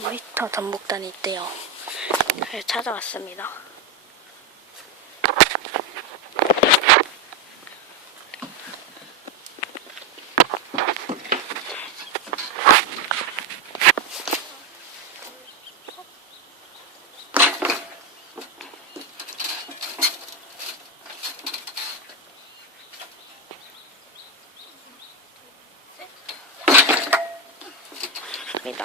놀이터 전복단이 있대요. 그래서 찾아왔습니다. 입니다.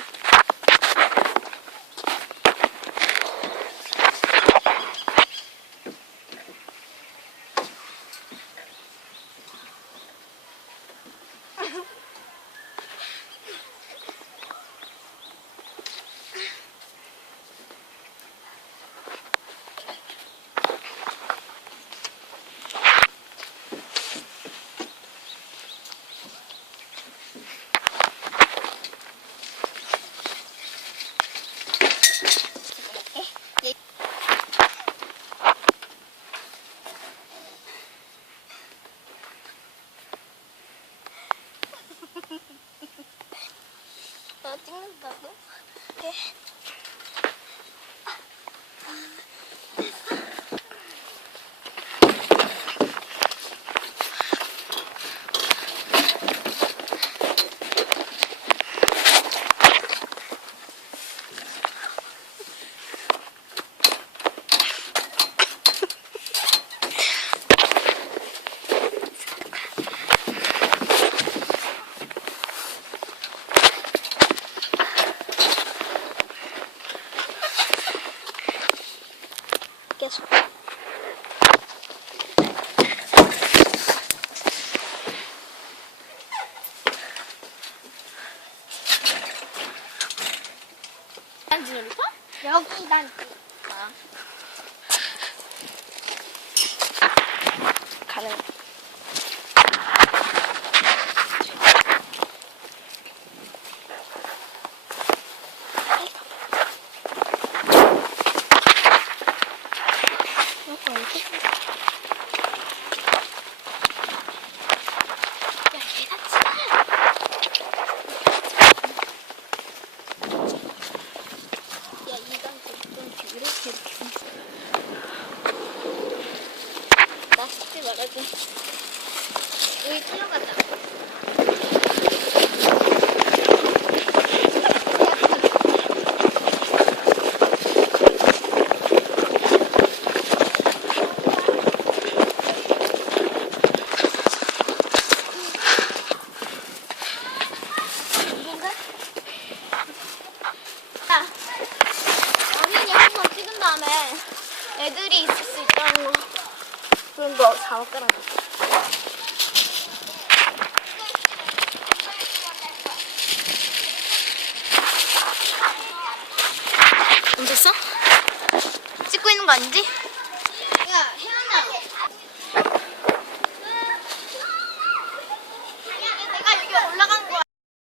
나 찍는다고? 네. 계속. 단지 놀이터? 여기 난 가는. 나 싶지 말아줘. 여기 뛰어가자. 이건가? 자, 어린이 한 번 찍은 다음에 애들이 있을 수 있다는 거. 그런 거 잘못 깔아줘. 얹었어? 찍고 있는 거 아니지?